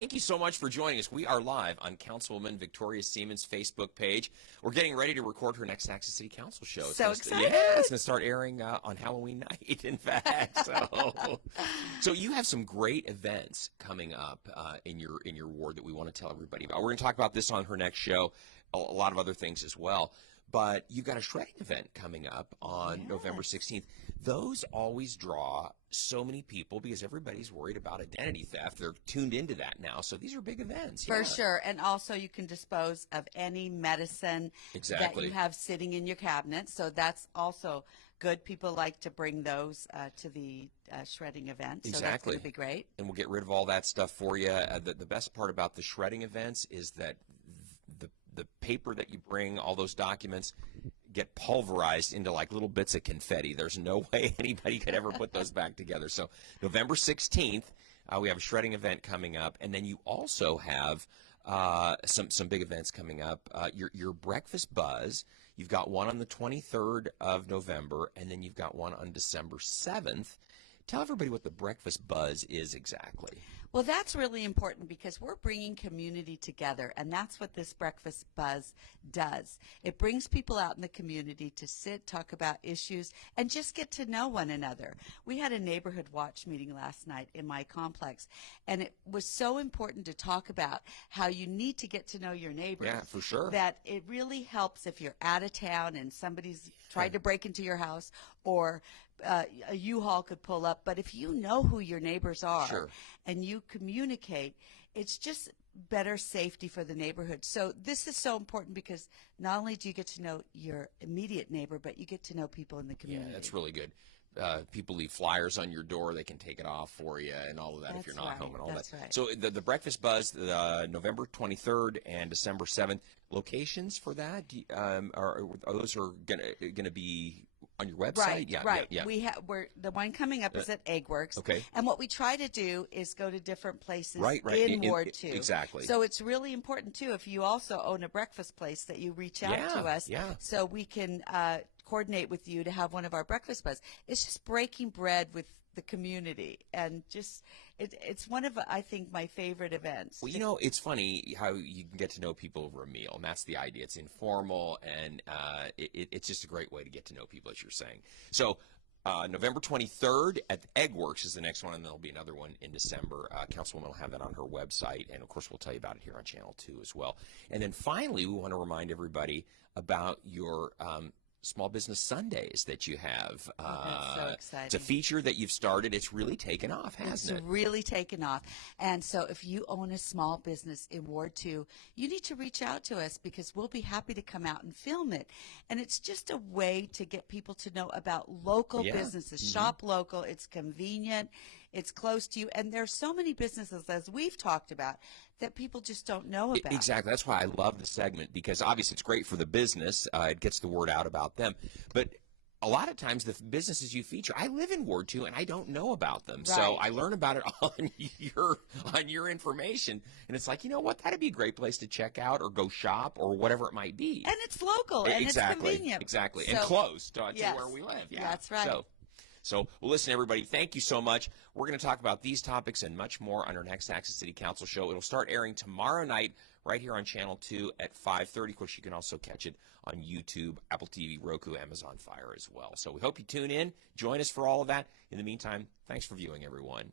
Thank you so much for joining us. We are live on Councilwoman Victoria Siemens' Facebook page. We're getting ready to record her next Access City Council show. So excited! Yeah, it's going to start airing on Halloween night, in fact. So you have some great events coming up in your ward that we want to tell everybody about. We're going to talk about this on her next show, a lot of other things as well. But you've got a shredding event coming up on November 16th. Those always draw so many people because everybody's worried about identity theft. They're tuned into that now. So these are big events. For sure. And also you can dispose of any medicine that you have sitting in your cabinet. So that's also good. People like to bring those to the shredding event. So that's going to be great. And we'll get rid of all that stuff for you. The best part about the shredding events is that the paper that you bring, all those documents, get pulverized into like little bits of confetti. There's no way anybody could ever put those back together. So November 16th, we have a shredding event coming up, and then you also have some big events coming up. Your breakfast buzz. You've got one on the 23rd of November, and then you've got one on December 7th. Tell everybody what the breakfast buzz is exactly. Well, that's really important because we're bringing community together, and that's what this breakfast buzz does. It brings people out in the community to sit, talk about issues, and just get to know one another. We had a neighborhood watch meeting last night in my complex, and it was so important to talk about how you need to get to know your neighbors. Yeah, for sure. That it really helps if you're out of town and somebody's tried to break into your house, or a U-Haul could pull up. But if you know who your neighbors are and you communicate, it's just better safety for the neighborhood. So this is so important because not only do you get to know your immediate neighbor, but you get to know people in the community. Yeah, that's really good. People leave flyers on your door. They can take it off for you and all of that if you're not home and all that. Right. So the breakfast buzz, November 23rd and December 7th. Locations for that? Are those gonna be on your website? Right. We're the one coming up is at Eggworks. Okay. And what we try to do is go to different places in Ward 2. Exactly. So it's really important too, if you also own a breakfast place, that you reach out to us so we can coordinate with you to have one of our breakfast buzz. It's just breaking bread with the community, and just it's one of, I think, my favorite events. Well, you know, it's funny how you can get to know people over a meal, and that's the idea. It's informal, and it's just a great way to get to know people, as you're saying. So November 23rd at Eggworks is the next one, and there'll be another one in December. Councilwoman will have that on her website, and of course we'll tell you about it here on Channel 2 as well. And then finally, we want to remind everybody about your Small Business Sundays that you have. That's so exciting. It's a feature that you've started. It's really taken off, hasn't it? It's really taken off. And so if you own a small business in Ward 2, you need to reach out to us because we'll be happy to come out and film it. And it's just a way to get people to know about local businesses. Shop local. It's convenient. It's close to you. And there's so many businesses, as we've talked about, that people just don't know about. Exactly. That's why I love the segment, because obviously it's great for the business. It gets the word out about them. But a lot of times the businesses you feature, I live in Ward 2 and I don't know about them. Right. So I learn about it on your information. And it's like, you know what? That'd be a great place to check out or go shop or whatever it might be. And it's local and it's convenient. Exactly. And close to where we live. Yeah. That's right. So, well, listen, everybody, thank you so much. We're going to talk about these topics and much more on our next Access City Council show. It'll start airing tomorrow night right here on Channel 2 at 5:30. Of course, you can also catch it on YouTube, Apple TV, Roku, Amazon Fire as well. So we hope you tune in. Join us for all of that. In the meantime, thanks for viewing, everyone.